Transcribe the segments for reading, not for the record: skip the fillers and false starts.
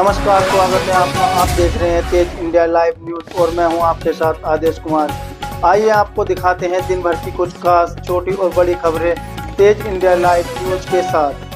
नमस्कार, स्वागत है आपका। आप देख रहे हैं तेज इंडिया लाइव न्यूज और मैं हूं आपके साथ आदेश कुमार। आइए आपको दिखाते हैं दिन भर की कुछ खास छोटी और बड़ी खबरें तेज इंडिया लाइव न्यूज के साथ।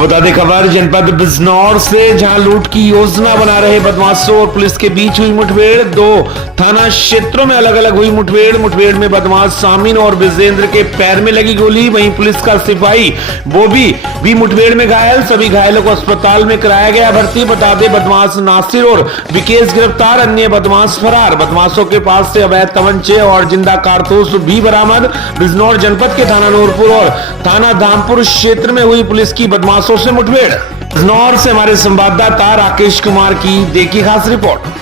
बता दें खबर जनपद बिजनौर से, जहां लूट की योजना बना रहे बदमाशों और पुलिस के बीच हुई मुठभेड़। 2 थाना क्षेत्रों में अलग अलग हुई मुठभेड़ में बदमाश सामिन और विजेंद्र के पैर में लगी गोली। वहीं पुलिस का सिपाही बॉबी भी मुठभेड़ में घायल। सभी घायलों को अस्पताल में कराया गया भर्ती। बता दें बदमाश नासिर और विकेश गिरफ्तार, अन्य बदमाश फरार। बदमाशों के पास से अवैध तमंचे और जिंदा कारतूस भी बरामद। बिजनौर जनपद के थाना नूरपुर और थाना धामपुर क्षेत्र में हुई पुलिस की बदमाशों से मुठभेड़। बिजनौर से हमारे संवाददाता राकेश कुमार की देखी खास रिपोर्ट।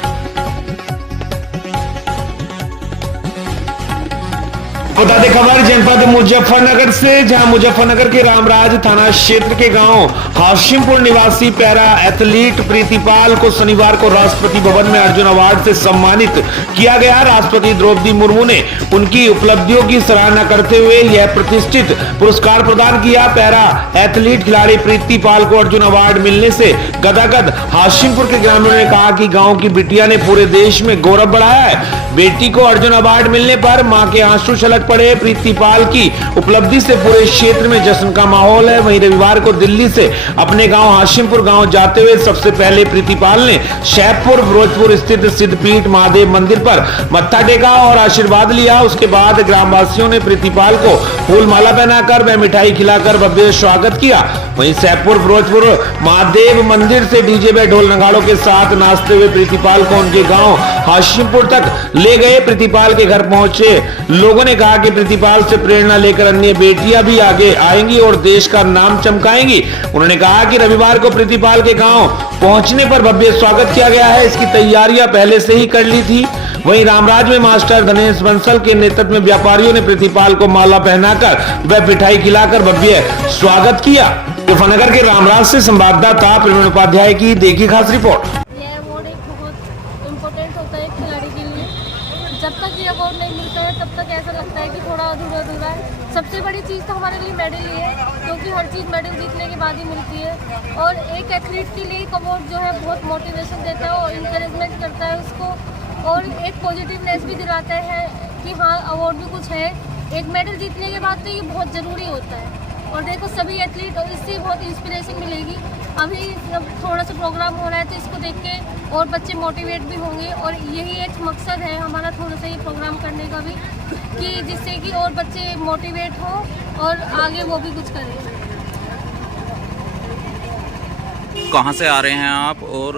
बता दें खबर जनपद मुजफ्फरनगर से, जहां मुजफ्फरनगर के रामराज थाना क्षेत्र के गांव हाशिमपुर निवासी पैरा एथलीट प्रीतिपाल को शनिवार को राष्ट्रपति भवन में अर्जुन अवार्ड से सम्मानित किया गया। राष्ट्रपति द्रौपदी मुर्मू ने उनकी उपलब्धियों की सराहना करते हुए यह प्रतिष्ठित पुरस्कार प्रदान किया। पैरा एथलीट खिलाड़ी प्रीतिपाल को अर्जुन अवार्ड मिलने से गदगद हाशिमपुर के ग्रामीणों ने कहा कि गाँव की बिटिया ने पूरे देश में गौरव बढ़ाया है। बेटी को अर्जुन अवार्ड मिलने पर मां के आंसू छलक पड़े। प्रीतिपाल की उपलब्धि से पूरे क्षेत्र में जश्न का माहौल है। वहीं रविवार को दिल्ली से अपने गांव हाशिमपुर गांव जाते हुए सबसे पहले प्रीतिपाल ने शैखपुर फिरोजपुर स्थित सिद्धपीठ महादेव मंदिर पर मत्था टेका और आशीर्वाद लिया। उसके बाद ग्रामवासियों ने प्रीतिपाल को फूल माला पहनाकर व मिठाई खिलाकर भव्य स्वागत किया। वहीं शैखपुर फिरोजपुर महादेव मंदिर से डीजे व ढोल नगाड़ों के साथ नाचते हुए प्रीतिपाल को उनके गांव हाशिमपुर तक ले गए। प्रीतिपाल के घर पहुंचे लोगों ने कहा कि प्रीतिपाल से प्रेरणा लेकर अन्य बेटियां भी आगे आएंगी और देश का नाम चमकाएंगी। उन्होंने कहा कि रविवार को प्रीतिपाल के गांव पहुंचने पर भव्य स्वागत किया गया है। इसकी तैयारियां पहले से ही कर ली थी। वहीं रामराज में मास्टर धनेश बंसल के नेतृत्व में व्यापारियों ने प्रीतिपाल को माला पहनाकर व मिठाई खिलाकर भव्य स्वागत किया। मुजफ्फरनगर के रामराज से संवाददाता प्रवीण उपाध्याय की देखी खास रिपोर्ट। जब तक ये अवार्ड नहीं मिलता है तब तक ऐसा लगता है कि थोड़ा अधूरा है। सबसे बड़ी चीज़ तो हमारे लिए मेडल ही है, क्योंकि हर चीज़ मेडल जीतने के बाद ही मिलती है। और एक एथलीट के लिए एक अवार्ड जो है बहुत मोटिवेशन देता है और इंकरेजमेंट करता है उसको, और एक पॉजिटिवनेस भी दिलाता है कि हाँ अवार्ड भी कुछ है। एक मेडल जीतने के बाद तो ये बहुत ज़रूरी होता है। और देखो सभी एथलीट, और इससे बहुत इंस्पिरेशन मिलेगी। अभी थोड़ा सा प्रोग्राम हो रहा है तो इसको देख के और बच्चे मोटिवेट भी होंगे, और यही एक मकसद है हमारा थोड़ा सा ये प्रोग्राम करने का भी, कि जिससे कि और बच्चे मोटिवेट हो और आगे वो भी कुछ करें। कहाँ से आ रहे हैं आप और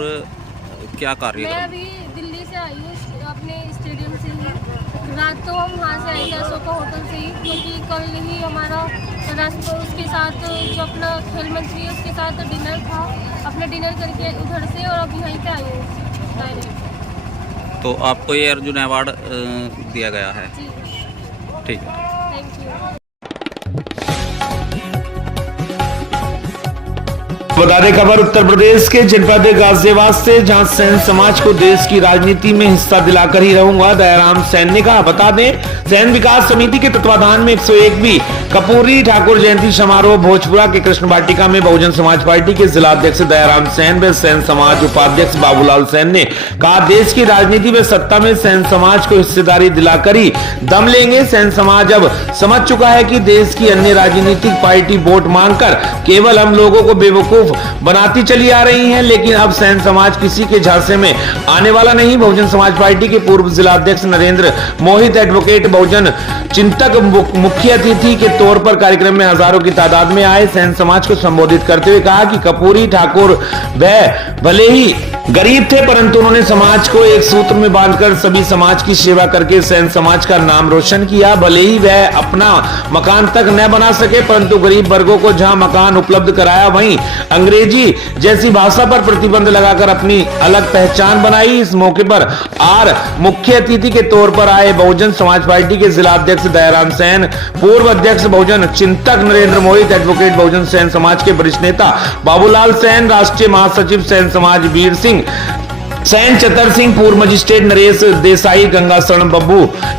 क्या कार्य? मैं अभी दिल्ली से आई हूँ, अपने स्टेडियम से ही। रात तो हम वहाँ से आए थे अशोका होटल से ही, क्योंकि कल ही हमारा राष्ट्र उसके साथ जो अपना खेल मंत्री है उसके साथ डिनर था। अपना डिनर करके उधर से और अब यहीं पे आई हूँ डायरेक्ट। तो आपको ये अर्जुन अवार्ड दिया गया है? जी ठीक है, थैंक यू। बता दें खबर उत्तर प्रदेश के जनपद गाजियाबाद से, जहां सैन समाज को देश की राजनीति में हिस्सा दिलाकर ही रहूंगा, दयाराम सैन ने कहा। बता दें सैन विकास समिति के तत्वाधान में 101वीं कपूरी ठाकुर जयंती समारोह भोजपुरा के कृष्ण वाटिका में बहुजन समाज पार्टी के जिला अध्यक्ष दयाराम सैन व सैन समाज उपाध्यक्ष बाबूलाल सैन ने कहा, देश की राजनीति में सत्ता में सैन समाज को हिस्सेदारी दिलाकर ही दम लेंगे। सैन समाज अब समझ चुका है कि देश की अन्य राजनीतिक पार्टी वोट मांगकर केवल हम लोगों को बेवकूफ बनाती चली आ रही हैं, लेकिन अब सैन समाज किसी के झांसे में आने वाला नहीं। बहुजन समाज पार्टी के पूर्व जिला अध्यक्ष नरेंद्र मोहित एडवोकेट बहुजन चिंतक मुख्य अतिथि के तौर पर कार्यक्रम में हजारों की तादाद में आए। सैन समाज को संबोधित करते हुए कहा कि कपूरी ठाकुर वह भले ही गरीब थे, परंतु उन्होंने समाज को एक सूत्र में बांधकर सभी समाज की सेवा करके सैन समाज का नाम रोशन किया। भले ही वह अपना मकान तक न बना सके, परंतु गरीब वर्गों को जहां मकान उपलब्ध कराया, वहीं अंग्रेजी जैसी भाषा पर प्रतिबंध लगाकर अपनी अलग पहचान बनाई। इस मौके पर आर मुख्य अतिथि के तौर पर आए बहुजन समाज पार्टी के जिला अध्यक्ष दयाराम सैन, पूर्व अध्यक्ष बहुजन चिंतक नरेंद्र मोहित, एडवोकेट बहुजन सैन समाज के वरिष्ठ नेता बाबूलाल सैन, राष्ट्रीय महासचिव सैन समाज वीर सिंह, सैन चतर सिंह, पूर्व magistrate Naresh Desai, Ganga Sharan Babbu,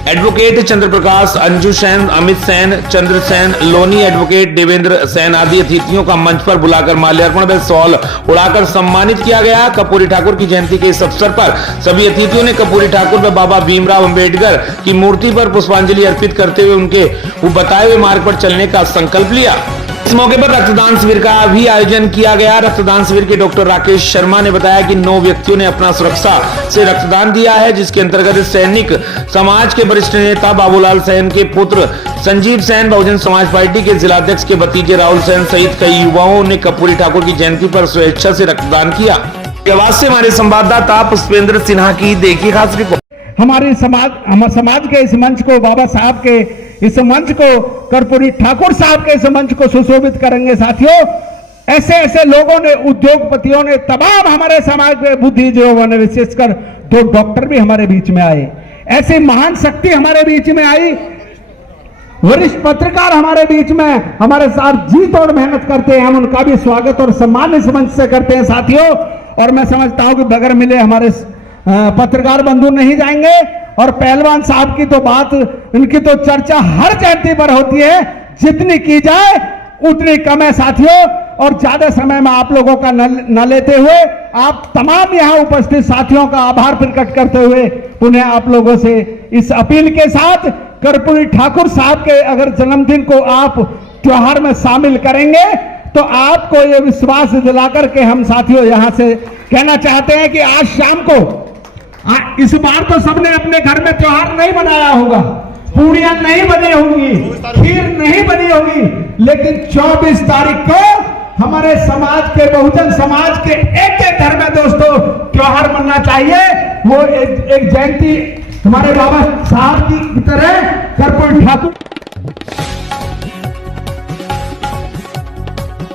advocate Chandra Prakash, Anju Sain, Amit Sain, Chandra Sain, Loni advocate Devendra Sain आदि अतिथियों का मंच पर बुलाकर माल्यार्पण व शॉल उड़ाकर सम्मानित किया गया। कर्पूरी ठाकुर की जयंती के इस अवसर पर सभी अतिथियों ने कर्पूरी ठाकुर व बाबा भीमराव अंबेडकर की मूर्ति पर पुष्पांजलि अर्पित करते हुए उनके बताए हुए मार्ग पर चलने का संकल्प लिया। इस मौके पर रक्तदान शिविर का भी आयोजन किया गया। रक्तदान शिविर के डॉक्टर राकेश शर्मा ने बताया कि 9 व्यक्तियों ने अपना सुरक्षा से रक्तदान दिया है, जिसके अंतर्गत सैनिक समाज के वरिष्ठ नेता बाबूलाल सैन के पुत्र संजीव सैन, बहुजन समाज पार्टी के जिलाध्यक्ष के भतीजे राहुल सैन सहित कई युवाओं ने कर्पूरी ठाकुर की जयंती पर स्वेच्छा से रक्तदान किया। आवाज से हमारे संवाददाता पुष्पेंद्र सिन्हा की देखिए खास रिपोर्ट। हमारे समाज के इस मंच को, बाबा साहब के इस मंच को, कर्पूरी ठाकुर साहब के इस मंच को सुशोभित करेंगे। साथियों, ऐसे ऐसे लोगों ने, उद्योगपतियों ने, तमाम हमारे समाज के बुद्धिजीवियों ने, विशेषकर 2 डॉक्टर भी हमारे बीच में आए, ऐसी महान शक्ति हमारे बीच में आई, वरिष्ठ पत्रकार हमारे बीच में हमारे साथ जी तोड़ मेहनत करते हैं। हम उनका भी स्वागत और सम्मान इस मंच से करते हैं साथियों। और मैं समझता हूं कि बगैर मिले हमारे पत्रकार बंधु नहीं जाएंगे। और पहलवान साहब की तो बात, इनकी तो चर्चा हर जयंती पर होती है, जितनी की जाए उतनी कम है साथियों। और ज्यादा समय में आप लोगों का न लेते हुए, आप तमाम यहां उपस्थित साथियों का आभार प्रकट करते हुए पुनः आप लोगों से इस अपील के साथ, कर्पूरी ठाकुर साहब के अगर जन्मदिन को आप त्योहार में शामिल करेंगे तो आपको यह विश्वास दिलाकर के हम साथियों यहां से कहना चाहते हैं कि आज शाम को, इस बार तो सबने अपने घर में त्योहार नहीं मनाया होगा, पूड़ियां नहीं बनी होंगी, खीर नहीं बनी होगी, लेकिन 24 तारीख को हमारे समाज के, बहुजन समाज के एक एक घर में दोस्तों त्योहार मनना चाहिए। वो एक जयंती हमारे बाबा साहब की तरह कर्पूरी ठाकुर।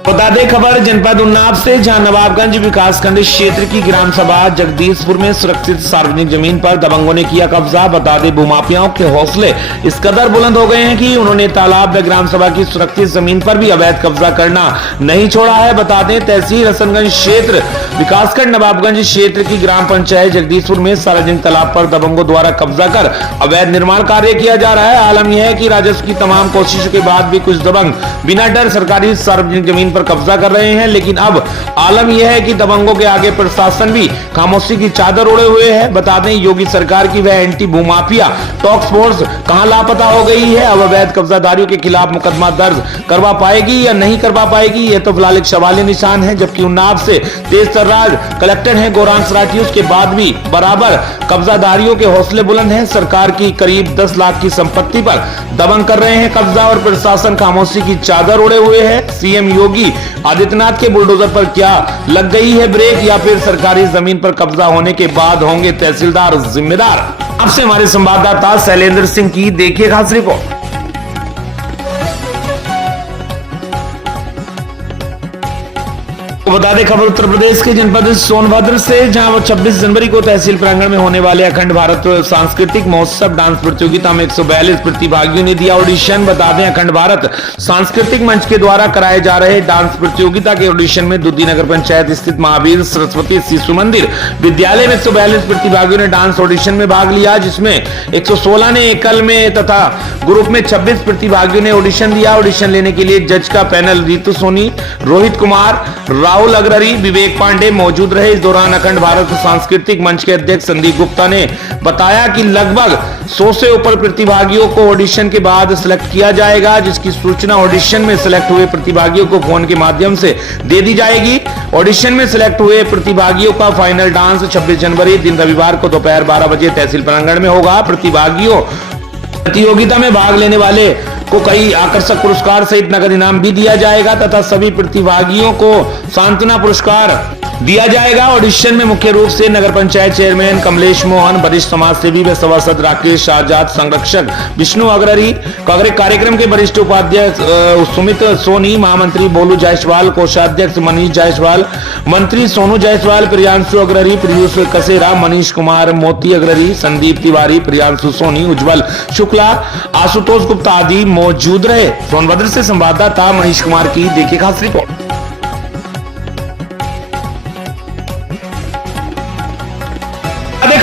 बता दें खबर जनपद उन्नाव से, जहां नवाबगंज विकासखंड क्षेत्र की ग्राम सभा जगदीशपुर में सुरक्षित सार्वजनिक जमीन पर दबंगों ने किया कब्जा। बता दें भूमाफियाओं के हौसले इस कदर बुलंद हो गए हैं कि उन्होंने तालाब व ग्राम सभा की सुरक्षित जमीन पर भी अवैध कब्जा करना नहीं छोड़ा है। बता दें तहसील हसनगंज क्षेत्र विकासखंड नवाबगंज क्षेत्र की ग्राम पंचायत जगदीशपुर में सार्वजनिक तालाब पर दबंगों द्वारा कब्जा कर अवैध निर्माण कार्य किया जा रहा है। आलम यह है कि राजस्व की तमाम कोशिशों के बाद भी कुछ दबंग बिना डर सरकारी सार्वजनिक जमीन पर कब्जा कर रहे हैं, लेकिन अब आलम यह है कि दबंगों के आगे प्रशासन भी खामोशी की चादर ओढ़े हुए है। बता दें योगी सरकार की वह एंटी भूमाफिया टास्क फोर्स कहां लापता हो गई है। अब अवैध कब्जादारियों के खिलाफ मुकदमा दर्ज करवा पाएगी या नहीं करवा पाएगी, यह तो फिलहाल एक सवालिया निशान है। जबकि उन्नाव से तेज तर्रार कलेक्टर है गौरांग सराठी, उसके बाद भी बराबर कब्जादारियों के हौसले बुलंद हैं। सरकार की करीब 10 लाख की संपत्ति पर दबंग कर रहे हैं कब्जा और प्रशासन खामोशी की चादर ओढ़े हुए है। सीएम योगी आदित्यनाथ के बुलडोजर पर क्या लग गई है ब्रेक, या फिर सरकारी जमीन पर कब्जा होने के बाद होंगे तहसीलदार जिम्मेदार? आपसे हमारे संवाददाता शैलेंद्र सिंह की देखिए खास रिपोर्ट। बता दें खबर उत्तर प्रदेश के जनपद सोनभद्र से, जहां 26 जनवरी को तहसील प्रांगण में होने वाले अखंड भारत सांस्कृतिक महोत्सव डांस प्रतियोगिता में 142 प्रतिभागियों ने दिया ऑडिशन। बता दें अखंड भारत सांस्कृतिक मंच के द्वारा कराए जा रहे डांस प्रतियोगिता के ऑडिशन में दुद्दी नगर पंचायत स्थित महावीर सरस्वती शिशु मंदिर विद्यालय में 142 प्रतिभागियों ने डांस ऑडिशन में भाग लिया, जिसमें 116 ने एकल में तथा ग्रुप में 26 प्रतिभागियों ने ऑडिशन दिया। ऑडिशन लेने के लिए जज का पैनल रीतू सोनी, रोहित कुमार, राहुल अग्ररी, विवेक पांडे मौजूद रहे। इस दौरान अखंड भारत सांस्कृतिक मंच के अध्यक्ष संदीप गुप्ता ने बताया कि लगभग 100 से ऊपर प्रतिभागियों को ऑडिशन के बाद सिलेक्ट किया जाएगा, जिसकी सूचना ऑडिशन में सिलेक्ट हुए प्रतिभागियों को फोन के माध्यम से दे दी जाएगी। ऑडिशन में सिलेक्ट हुए प्रतिभागियों का फाइनल डांस 26 जनवरी दिन रविवार को दोपहर 12 बजे तहसील प्रांगण में होगा। प्रतियोगिता में भाग लेने वाले को कई आकर्षक पुरस्कार सहित नगद इनाम भी दिया जाएगा तथा सभी प्रतिभागियों को सांत्वना पुरस्कार दिया जाएगा। ऑडिशन में मुख्य रूप से नगर पंचायत चेयरमैन कमलेश मोहन, वरिष्ठ समाज सेवी व सभासद राकेश आजाद, संरक्षक विष्णु अग्ररी, कार्यक्रम के वरिष्ठ उपाध्यक्ष सुमित सोनी, महामंत्री बोलू जायसवाल, कोषाध्यक्ष मनीष जायसवाल, मंत्री सोनू जायसवाल, प्रियांशु अग्ररी, पीयूष कसेरा, मनीष कुमार, मोती अग्ररी, संदीप तिवारी, प्रियांशु सोनी, उज्जवल शुक्ला, आशुतोष गुप्ता आदि मौजूद रहे। सोनभद्र से संवाददाता मनीष कुमार की देखिए खास रिपोर्ट।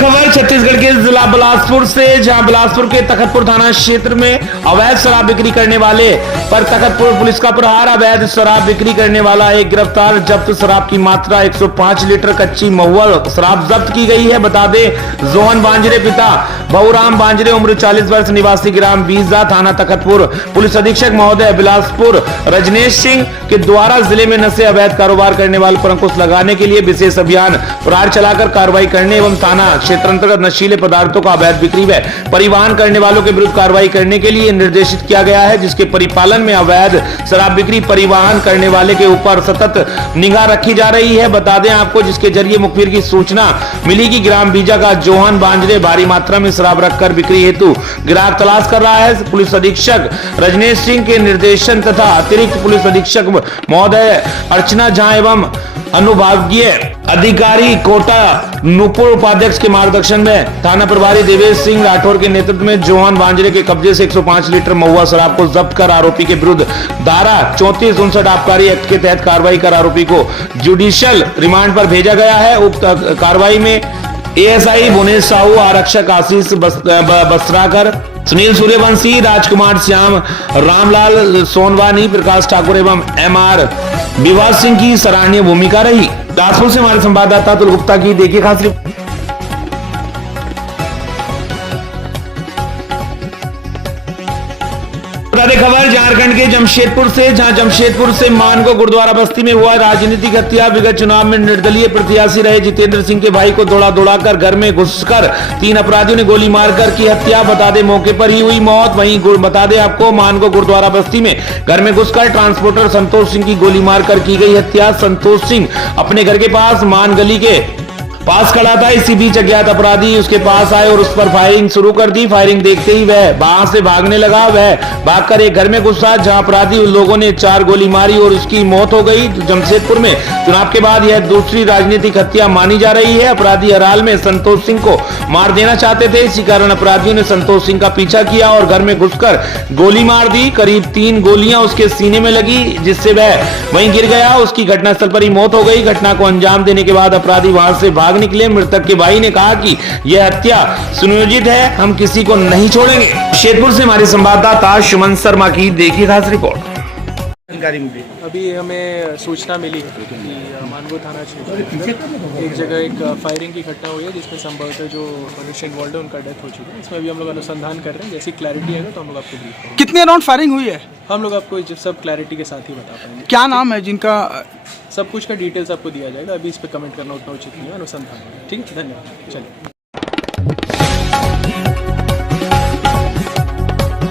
खबर छत्तीसगढ़ के जिला बिलासपुर से, जहां बिलासपुर के तखतपुर थाना क्षेत्र में अवैध शराब बिक्री करने वाले पर तखतपुर पुलिस का प्रहार। अवैध शराब बिक्री करने वाला एक गिरफ्तार। जब्त शराब की मात्रा 105 लीटर कच्ची महुआ शराब जब्त की गई है। बता दें जोहन बांजरे पिता बहुराम बांजरे उम्र 40 वर्ष निवासी ग्राम बीजा थाना तखतपुर पुलिस अधीक्षक महोदय बिलासपुर रजनेश सिंह के द्वारा जिले में नशे अवैध कारोबार करने वालों पर अंकुश लगाने के लिए विशेष अभियान प्रहार चलाकर कार्रवाई करने एवं थाना क्षेत्र अंतर्गत नशीले पदार्थों का अवैध बिक्री व परिवहन करने वालों के विरुद्ध कार्रवाई करने के लिए निर्देशित किया गया है, जिसके परिपालन में अवैध शराब बिक्री परिवहन करने वाले के ऊपर सतत निगाह रखी जा रही है। बता दें आपको, जिसके जरिए मुखबिर की सूचना मिली कि ग्राम बीजा का जोहन बांजरे भारी मात्रा में शराब रखकर बिक्री हेतु ग्राहक तलाश कर रहा है। पुलिस अधीक्षक रजनेश सिंह के निर्देशन तथा अतिरिक्त पुलिस अधीक्षक महोदय अर्चना झा एवं अनुभागीय अधिकारी कोटा नूपुर उपाध्यक्ष के मार्गदर्शन में थाना प्रभारी देवेश सिंह राठौर के नेतृत्व में जोहन बांजरे के कब्जे से 105 लीटर महुआ शराब को जब्त कर आरोपी के विरुद्ध धारा 3459 आबकारी एक्ट के तहत कार्रवाई कर आरोपी को जुडिशियल रिमांड पर भेजा गया है। उक्त कार्रवाई में एएसआई भुवनेश साहू, आरक्षक आशीष बसराकर, सुनील सूर्यवंशी, राजकुमार श्याम, रामलाल सोनवानी, प्रकाश ठाकुर एवं एमआर विवास सिंह की सराहनीय भूमिका रही। बिलासपुर से हमारे संवाददाता अतुल गुप्ता की देखिए खास रिपोर्ट। खबर झारखंड के जमशेदपुर से, जहां जमशेदपुर से मानगो गुरुद्वारा बस्ती में हुआ राजनीतिक हत्या। विगत चुनाव में निर्दलीय प्रत्याशी रहे जितेंद्र सिंह के भाई को दौड़ा कर घर में घुसकर 3 अपराधियों ने गोली मारकर की हत्या। बता दें मौके पर ही हुई मौत। वहीं बता दें आपको, मानगो गुरुद्वारा बस्ती में घर में घुसकर ट्रांसपोर्टर संतोष सिंह की गोली मारकर की गई हत्या। संतोष सिंह अपने घर के पास मान गली के पास खड़ा था। इसी बीच अज्ञात अपराधी उसके पास आए और उस पर फायरिंग शुरू कर दी। फायरिंग देखते ही वह वहां से भागने लगा। वह भागकर एक घर में घुसा, जहां अपराधी उन लोगों ने 4 गोली मारी और उसकी मौत हो गई। जमशेदपुर में चुनाव के बाद यह दूसरी राजनीतिक हत्या मानी जा रही है। अपराधी हराल में संतोष सिंह को मार देना चाहते थे, इसी कारण अपराधियों ने संतोष सिंह का पीछा किया और घर में घुसकर गोली मार दी। करीब 3 गोलियां उसके सीने में लगी, जिससे वह वहीं गिर गया। उसकी घटनास्थल पर ही मौत हो गई। घटना को अंजाम देने के बाद अपराधी वहां से भाग निकले। मृतक के भाई ने कहा कि यह हत्या सुनियोजित है, हम किसी को नहीं छोड़ेंगे। शेरपुर से हमारे संवाददाता सुमन शर्मा की देखिए खास रिपोर्ट। अभी हमें सूचना मिली कि मानगो थाना क्षेत्र एक जगह एक फायरिंग की घटना हुई है, जिसमें संभवतः जो मनुष्य इन्वॉल्व है उनका डेथ हो चुका है। इसमें भी हम लोग अनुसंधान कर रहे हैं। जैसी क्लैरिटी आएगा तो हम लोग आपको ब्रीफ करेंगे। कितने राउंड फायरिंग हुई है हम लोग आपको सब क्लैरिटी के साथ ही बता पाएंगे। क्या नाम है जिनका? सब कुछ का डिटेल्स आपको दिया जाएगा। अभी इस पर कमेंट करना उतना उचित नहीं है, अनुसंधान। ठीक है, धन्यवाद। चलिए।